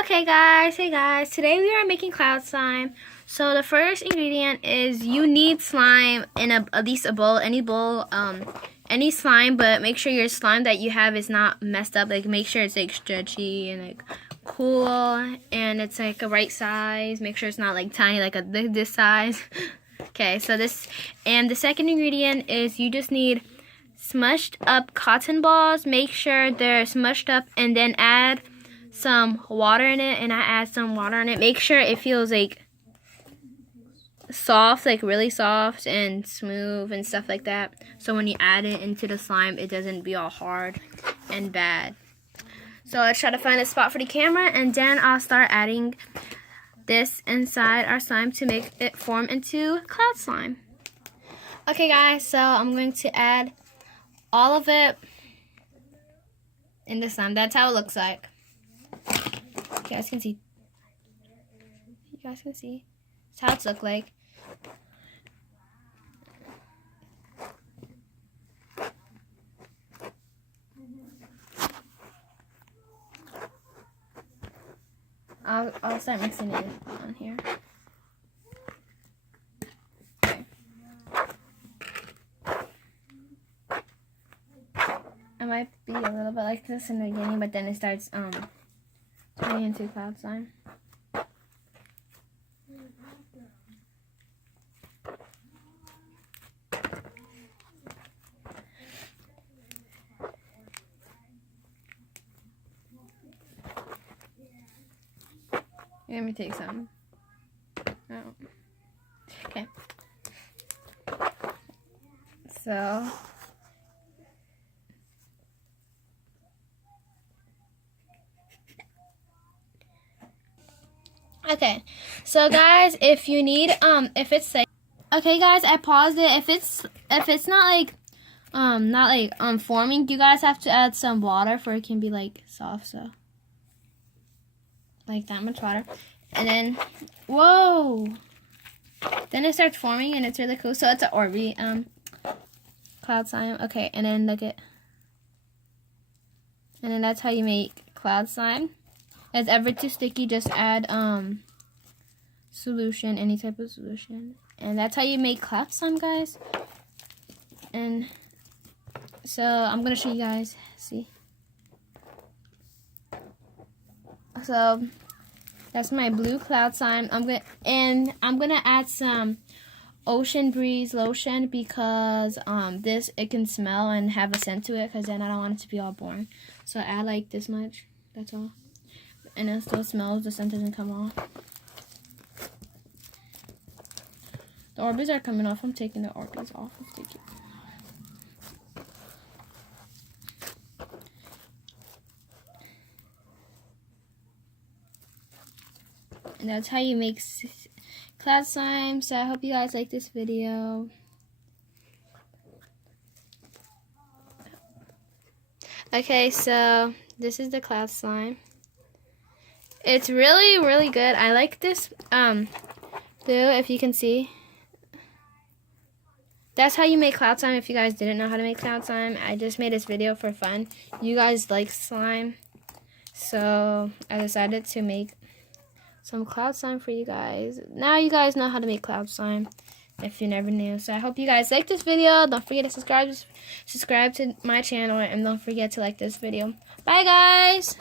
Okay guys, hey guys, today we are making cloud slime. So the first ingredient is you need slime in at least a bowl, any bowl, any slime, but make sure your slime that you have is not messed up. Like make sure it's like stretchy and like cool and it's like a right size. Make sure it's not like tiny, like this size. Okay, so this, and the second ingredient is you just need smushed up cotton balls. Make sure they're smushed up and then add some water in it, and I add some water in it. Make sure it feels like soft, like really soft and smooth and stuff like that. So when you add it into the slime, it doesn't be all hard and bad. So let's try to find a spot for the camera, and then I'll start adding this inside our slime to make it form into cloud slime. Okay guys, so I'm going to add all of it in the slime. That's how it looks like. You guys can see. You guys can see. That's how it's look like. I'll start mixing it on here. Okay. It might be a little bit like this in the beginning, but then it starts turning into cloud slime. Let me take some. Oh. Okay. So okay. So guys, if you need if it's safe. Okay guys, I paused it. If it's not like forming, you guys have to add some water for it can be like soft, so like that much water. And then whoa. Then it starts forming and it's really cool. So it's an Orbeez cloud slime. Okay, and then look at, and then that's how you make cloud slime. If it's ever too sticky, just add solution, any type of solution. And that's how you make cloud slime, guys. And so I'm gonna show you guys. See. So that's my blue cloud slime. I'm gonna add some Ocean Breeze lotion because it can smell and have a scent to it, because then I don't want it to be all boring. So I add like this much. That's all. And it still smells. The scent doesn't come off. The Orbeez are coming off. I'm taking the Orbeez off. Let's take it. And that's how you make cloud slime. So I hope you guys like this video. Okay, so this is the cloud slime. It's really, really good. I like this glue, if you can see. That's how you make cloud slime. If you guys didn't know how to make cloud slime, I just made this video for fun. You guys like slime, so I decided to make some cloud slime for you guys. Now you guys know how to make cloud slime if you never knew. So I hope you guys like this video. Don't forget to subscribe to my channel, and don't forget to like this video. Bye guys.